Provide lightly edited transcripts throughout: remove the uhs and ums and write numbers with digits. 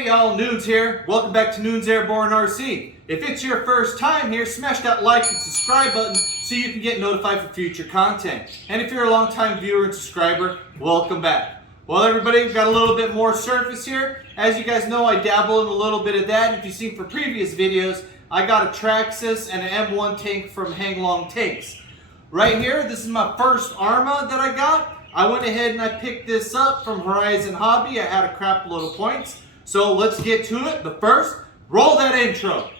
Hey y'all, Noons here. Welcome back to Noons Airborne RC. If it's your first time here, smash that like and subscribe button so you can get notified for future content. And if you're a long-time viewer and subscriber, welcome back. Well everybody, we've got a little bit more surface here. As you guys know, I dabble in a little bit of that. If you've seen for previous videos, I got a Traxxas and an M1 tank from Hang Long Tanks. Right here, this is my first Arrma that I got. I went ahead and I picked this up from Horizon Hobby. I had a crap load of points. So let's get to it. But first, roll that intro.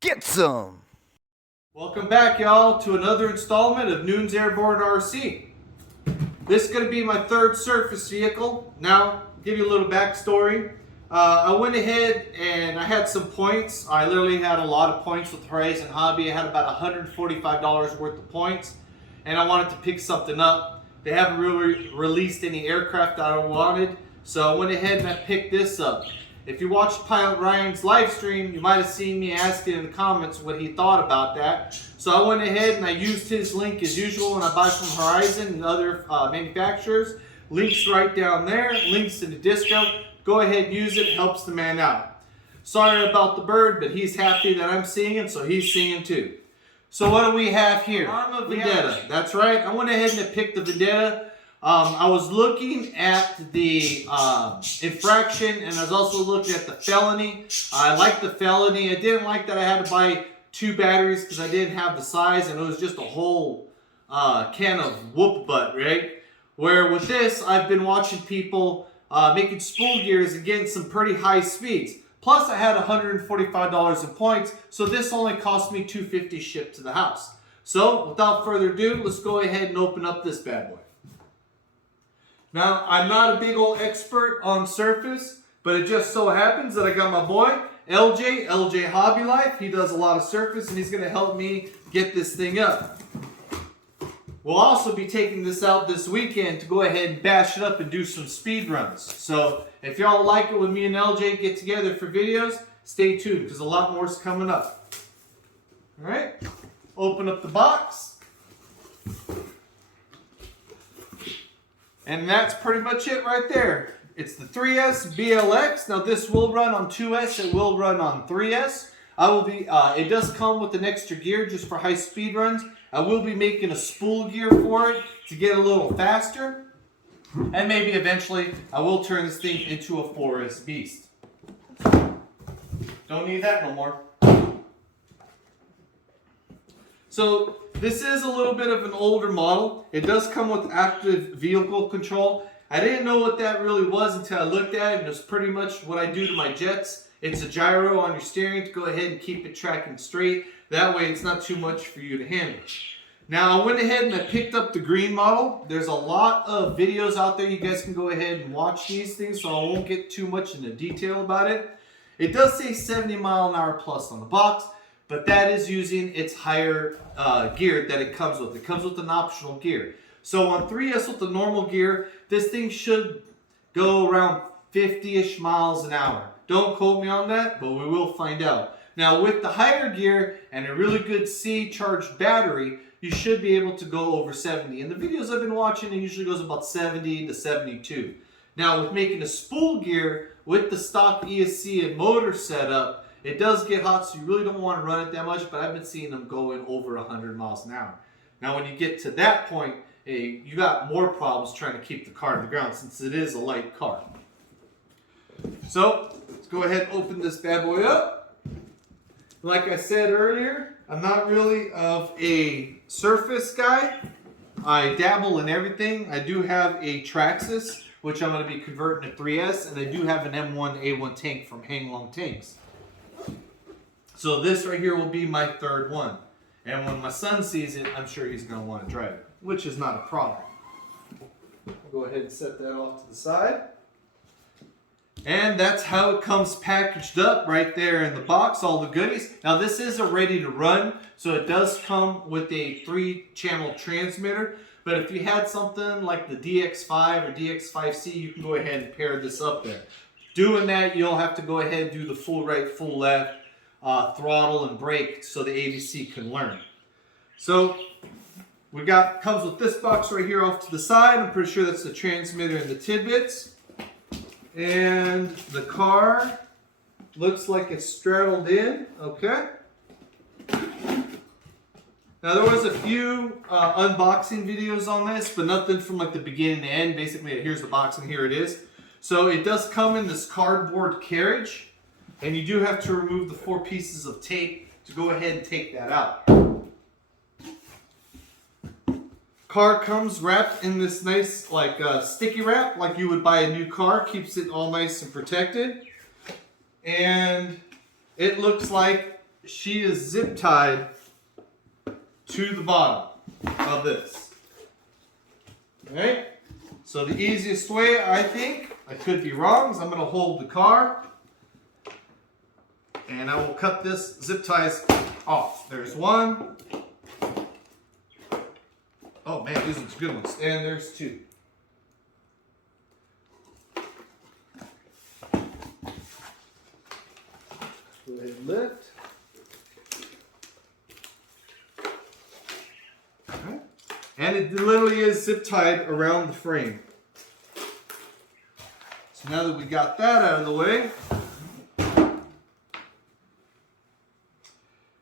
Get some. Welcome back, y'all, to another installment of Noons Airborne RC. This is going to be my third surface vehicle. Now, give you a little backstory. I went ahead and I had some points. I literally had a lot of points with Horizon Hobby. I had about $145 worth of points, and I wanted to pick something up. They haven't really released any aircraft that I wanted, so I went ahead and I picked this up. If you watched Pilot Ryan's live stream, you might have seen me asking in the comments what he thought about that. So I went ahead and I used his link as usual when I buy from Horizon and other manufacturers. Links right down there, links in the disco. Go ahead and use it, helps the man out. Sorry about the bird, but he's happy that I'm singing, so he's singing too. So what do we have here? Arrma Vendetta. That's right. I went ahead and picked the Vendetta. I was looking at the infraction, and I was also looking at the felony. I liked the felony. I didn't like that I had to buy 2 batteries because I didn't have the size, and it was just a whole can of whoop butt, right? Where with this, I've been watching people making spool gears and getting some pretty high speeds. Plus, I had $145 in points, so this only cost me $250 shipped to the house. So, without further ado, let's go ahead and open up this bad boy. Now, I'm not a big old expert on surface, but it just so happens that I got my boy, LJ Hobby Life. He does a lot of surface, and he's going to help me get this thing up. We'll also be taking this out this weekend to go ahead and bash it up and do some speed runs. So if y'all like it when me and LJ get together for videos, stay tuned because a lot more is coming up. All right, open up the box. And that's pretty much it right there. It's the 3S BLX. Now this will run on 2S, it will run on 3S. It does come with an extra gear just for high speed runs. I will be making a spool gear for it to get a little faster. And maybe eventually I will turn this thing into a 4S beast. Don't need that no more. So this is a little bit of an older model. It does come with active vehicle control. I didn't know what that really was until I looked at it, and it's pretty much what I do to my jets. It's a gyro on your steering to go ahead and keep it tracking straight. That way it's not too much for you to handle. Now I went ahead and I picked up the green model. There's a lot of videos out there. You guys can go ahead and watch these things, so I won't get too much into detail about it. It does say 70 mile an hour plus on the box, but that is using its higher gear that it comes with. It comes with an optional gear. So on 3S with the normal gear, this thing should go around 50-ish miles an hour. Don't quote me on that, but we will find out. Now with the higher gear and a really good C-charged battery, you should be able to go over 70. In the videos I've been watching, it usually goes about 70 to 72. Now with making a spool gear with the stock ESC and motor setup, it does get hot, so you really don't want to run it that much, but I've been seeing them going over 100 miles an hour. Now when you get to that point, you got more problems trying to keep the car to the ground since it is a light car. So let's go ahead and open this bad boy up. Like I said earlier, I'm not really of a surface guy. I dabble in everything. I do have a Traxxas, which I'm going to be converting to 3S, and I do have an M1A1 tank from Hang Long Tanks. So this right here will be my third one. And when my son sees it, I'm sure he's going to want to drive it, which is not a problem. I'll go ahead and set that off to the side. And that's how it comes packaged up right there in the box, all the goodies. Now this is a ready to run, so it does come with a 3-channel transmitter. But if you had something like the DX5 or DX5C, you can go ahead and pair this up there. Doing that, you'll have to go ahead and do the full right, full left. throttle and brake so the AVC can learn. So comes with this box right here off to the side. I'm pretty sure that's the transmitter and the tidbits. And the car looks like it's straddled in, okay. Now there was a few unboxing videos on this, but nothing from like the beginning to end. Basically, here's the box and here it is. So it does come in this cardboard carriage, and you do have to remove the 4 pieces of tape to go ahead and take that out. Car comes wrapped in this nice like sticky wrap like you would buy a new car. Keeps it all nice and protected. And it looks like she is zip tied to the bottom of this. Alright? So the easiest way, I think, I could be wrong, is I'm going to hold the car and I will cut this zip ties off. There's one. Oh man, these are good ones. And there's 2. Go ahead and lift. Alright. And it literally is zip tied around the frame. So now that we got that out of the way,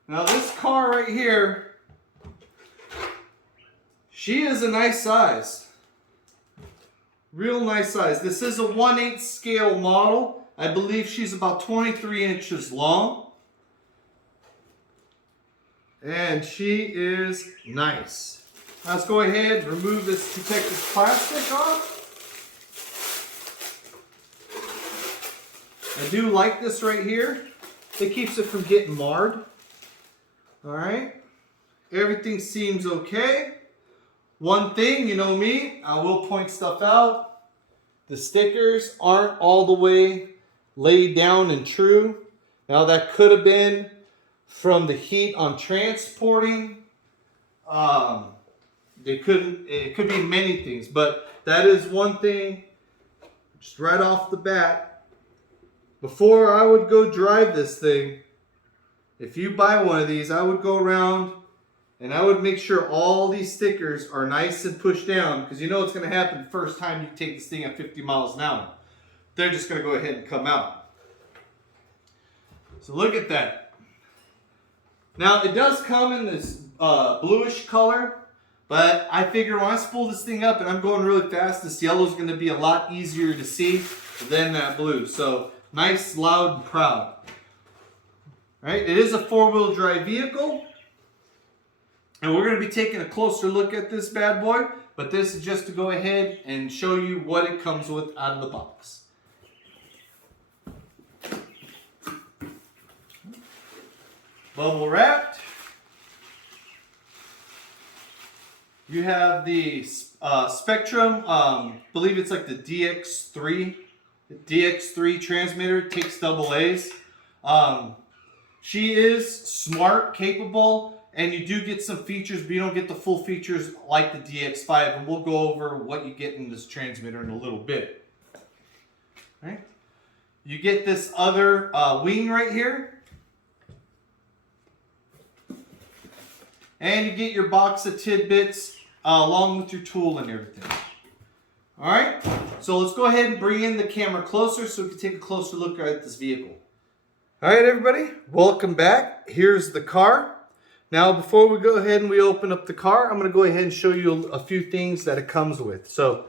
now this car right here, she is a nice size. Real nice size. This is a 1/8 scale model. I believe she's about 23 inches long. And she is nice. Let's go ahead and remove this protective plastic off. I do like this right here. It keeps it from getting marred. Alright. Everything seems okay. One thing, you know me, I will point stuff out. The stickers aren't all the way laid down and true. Now that could have been from the heat on transporting. It could be many things, but that is one thing just right off the bat. Before I would go drive this thing, if you buy one of these, I would go around and I would make sure all these stickers are nice and pushed down, because you know what's going to happen the first time you take this thing at 50 miles an hour. They're just going to go ahead and come out. So look at that. Now it does come in this bluish color, but I figure when I spool this thing up and I'm going really fast, this yellow is going to be a lot easier to see than that blue. So nice, loud, and proud. Right? It is a 4-wheel drive vehicle. And we're going to be taking a closer look at this bad boy, but this is just to go ahead and show you what it comes with out of the box. Bubble wrapped. You have the Spectrum, believe it's like the DX3 transmitter, it takes AA's. She is smart, capable, and you do get some features, but you don't get the full features like the DX5, and we'll go over what you get in this transmitter in a little bit. Right? You get this other wing right here, and you get your box of tidbits along with your tool and everything. All right, so let's go ahead and bring in the camera closer so we can take a closer look at this vehicle. All right, everybody, welcome back. Here's the car. Now, before we go ahead and we open up the car, I'm going to go ahead and show you a few things that it comes with. So,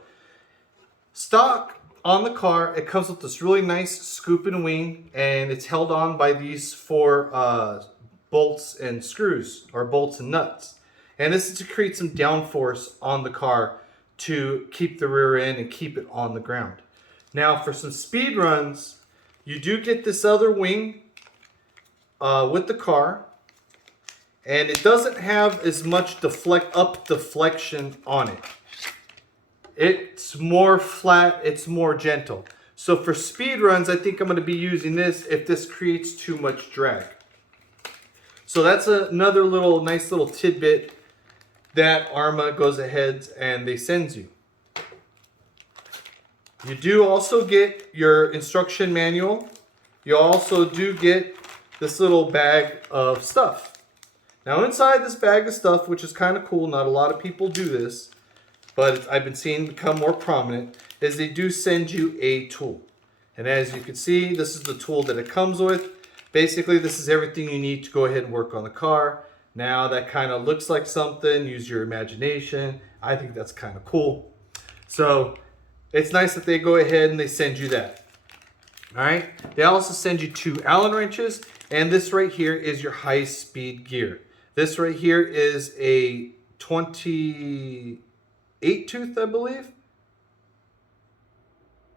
stock on the car, it comes with this really nice scoop and wing, and it's held on by these 4 bolts and screws, or bolts and nuts. And this is to create some downforce on the car to keep the rear end and keep it on the ground. Now, for some speed runs, you do get this other wing with the car. And it doesn't have as much deflection on it. It's more flat, it's more gentle. So for speed runs, I think I'm going to be using this if this creates too much drag. So that's another nice little tidbit that Arrma goes ahead and they sends you. You do also get your instruction manual. You also do get this little bag of stuff. Now inside this bag of stuff, which is kind of cool, not a lot of people do this, but I've been seeing become more prominent, is they do send you a tool. And as you can see, this is the tool that it comes with. Basically, this is everything you need to go ahead and work on the car. Now that kind of looks like something, use your imagination. I think that's kind of cool. So it's nice that they go ahead and they send you that. All right. They also send you 2 Allen wrenches, and this right here is your high-speed gear. This right here is a 28 tooth, I believe.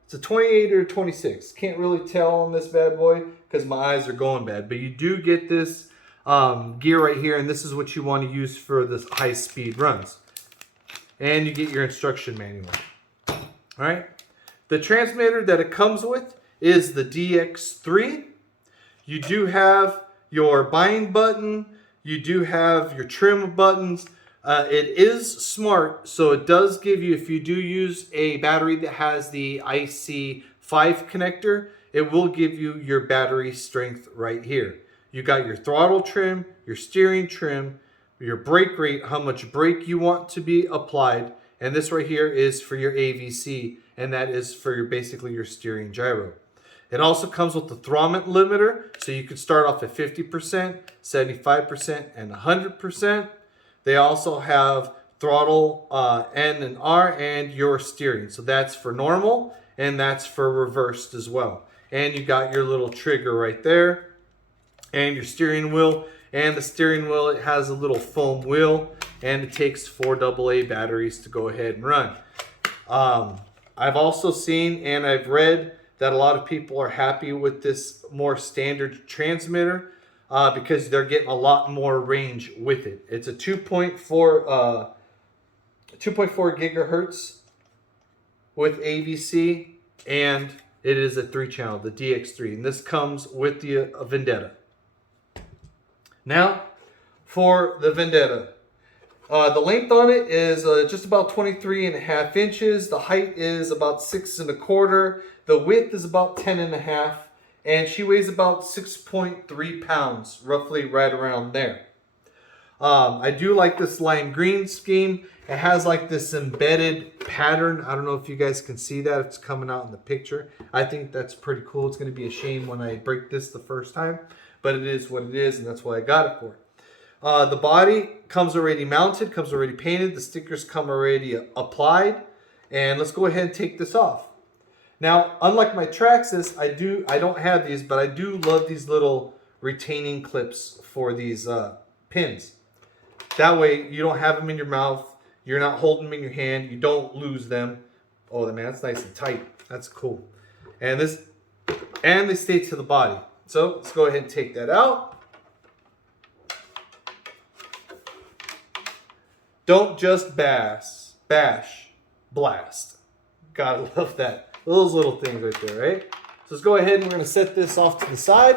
It's a 28 or 26. Can't really tell on this bad boy because my eyes are going bad. But you do get this gear right here, and this is what you want to use for this high-speed runs. And you get your instruction manual. All right. The transmitter that it comes with is the DX3. You do have your bind button. You do have your trim buttons. It is smart, so it does give you, if you do use a battery that has the IC5 connector, it will give you your battery strength right here. You got your throttle trim, your steering trim, your brake rate, how much brake you want to be applied, and this right here is for your AVC, and that is for your basically your steering gyro. It also comes with the throttle limiter, so you can start off at 50%, 75%, and 100%. They also have throttle N and R and your steering. So that's for normal and that's for reversed as well. And you got your little trigger right there and your steering wheel. And the steering wheel, it has a little foam wheel and it takes 4 AA batteries to go ahead and run. I've also seen and I've read that a lot of people are happy with this more standard transmitter because they're getting a lot more range with it. It's a 2.4 gigahertz with AVC, and it is a 3-channel, the DX3, and this comes with the Vendetta. Now, for the Vendetta. The length on it is just about 23.5 inches. The height is about 6.25. The width is about 10.5. And she weighs about 6.3 pounds, roughly right around there. I do like this lime green scheme. It has like this embedded pattern. I don't know if you guys can see that. It's coming out in the picture. I think that's pretty cool. It's going to be a shame when I break this the first time. But it is what it is, and that's what I got it for. The body comes already mounted, comes already painted. The stickers come already applied. And let's go ahead and take this off. Now, unlike my Traxxas, I don't have these, but I do love these little retaining clips for these pins. That way, you don't have them in your mouth. You're not holding them in your hand. You don't lose them. Oh, man, that's nice and tight. That's cool. And they stay to the body. So let's go ahead and take that out. Don't just bash, blast. Gotta love that. Those little things right there, right? So let's go ahead and we're going to set this off to the side.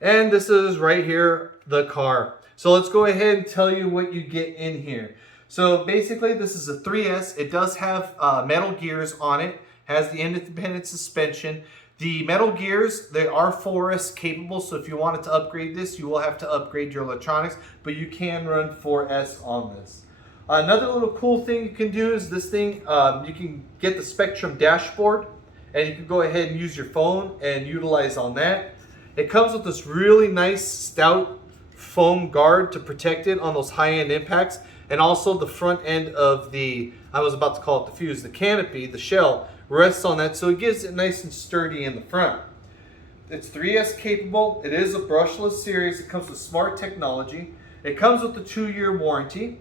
And this is right here, the car. So let's go ahead and tell you what you get in here. So basically this is a 3S. It does have metal gears on it. Has the independent suspension. The metal gears, they are 4S capable, so if you wanted to upgrade this, you will have to upgrade your electronics, but you can run 4S on this. Another little cool thing you can do is this thing, you can get the Spectrum dashboard, and you can go ahead and use your phone and utilize on that. It comes with this really nice stout foam guard to protect it on those high-end impacts, and also the front end of the, I was about to call it the fuse, the canopy, the shell, rests on that, so it gives it nice and sturdy in the front. It's 3S capable. It is a brushless series. It comes with smart technology. It comes with a 2-year warranty,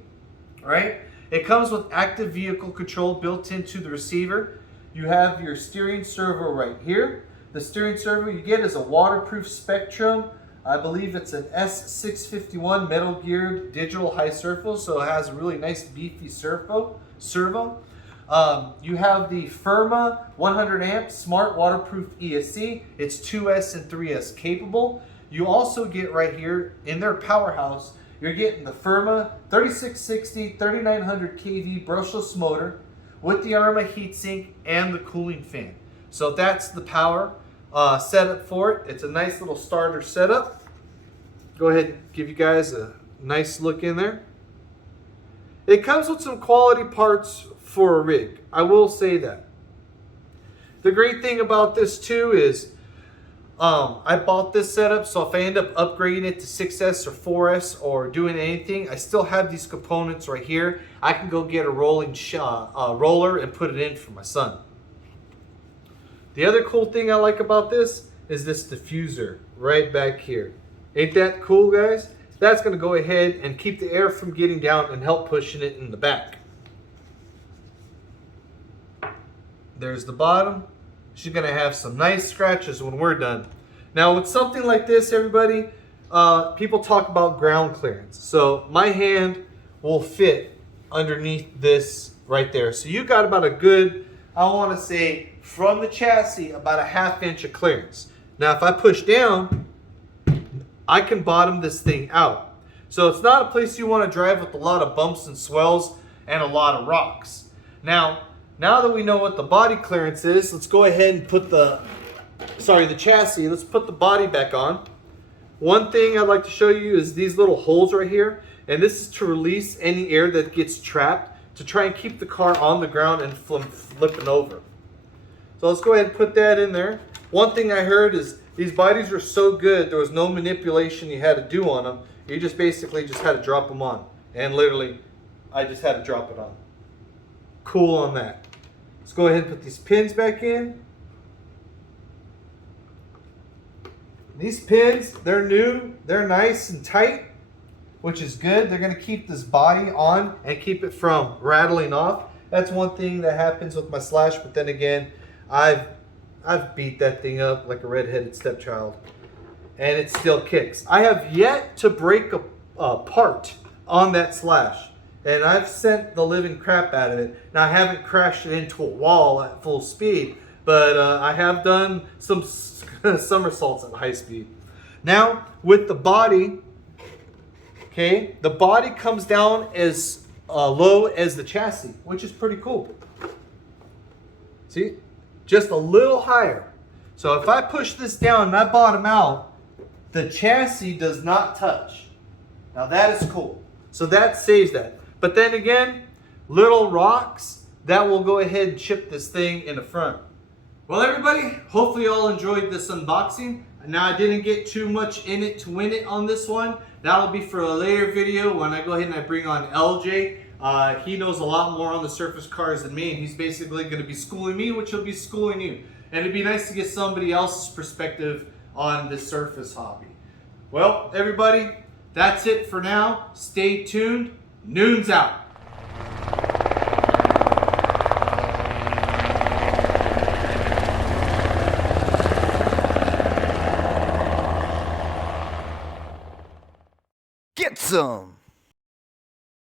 right? It comes with active vehicle control built into the receiver. You have your steering servo right here. The steering servo you get is a waterproof Spectrum. I believe it's an S651 metal geared digital high servo, so it has a really nice beefy servo. You have the Arrma 100 amp smart waterproof ESC. It's 2S and 3S capable. You also get right here in their powerhouse, you're getting the Arrma 3660 3900 kV brushless motor with the Arrma heatsink and the cooling fan. So that's the power. setup for it. It's a nice little starter setup. Go ahead and give you guys a nice look in there. It comes with some quality parts for a rig. I will say that. The great thing about this too is I bought this setup, so if I end up upgrading it to 6S or 4S or doing anything, I still have these components right here. I can go get a rolling roller and put it in for my son. The other cool thing I like about this is this diffuser right back here. Ain't that cool, guys? That's going to go ahead and keep the air from getting down and help pushing it in the back. There's the bottom. She's going to have some nice scratches when we're done. Now with something like this, everybody, people talk about ground clearance. So my hand will fit underneath this right there. So you got about a good, I want to say, from the chassis, about a 1/2 inch of clearance. Now if I push down, I can bottom this thing out. So it's not a place you want to drive with a lot of bumps and swells and a lot of rocks. Now that we know what the body clearance is, let's go ahead and put the chassis, let's put the body back on. One thing I'd like to show you is these little holes right here. And this is to release any air that gets trapped to try and keep the car on the ground and flipping over. So let's go ahead and put that in there. One thing I heard is these bodies are so good, there was no manipulation you had to do on them. You just basically just had to drop them on. And literally, I just had to drop it on. Cool on that. Let's go ahead and put these pins back in. These pins, they're new, they're nice and tight, which is good. They're going to keep this body on and keep it from rattling off. That's one thing that happens with my Slash, but then again, I've beat that thing up like a redheaded stepchild, and it still kicks. I have yet to break a part on that Slash, and I've sent the living crap out of it. Now, I haven't crashed it into a wall at full speed, but I have done some somersaults at high speed. Now, with the body, okay, the body comes down as low as the chassis, which is pretty cool. See? Just a little higher. So if I push this down and I bottom out, the chassis does not touch. Now that is cool. So that saves that. But then again, little rocks, that will go ahead and chip this thing in the front. Well, everybody, hopefully you all enjoyed this unboxing. Now I didn't get too much in it to win it on this one. That'll be for a later video when I go ahead and I bring on LJ. He knows a lot more on the surface cars than me, and he's basically going to be schooling me, which he'll be schooling you. And it'd be nice to get somebody else's perspective on the surface hobby. Well, everybody, that's it for now. Stay tuned. Noon's out. Get some!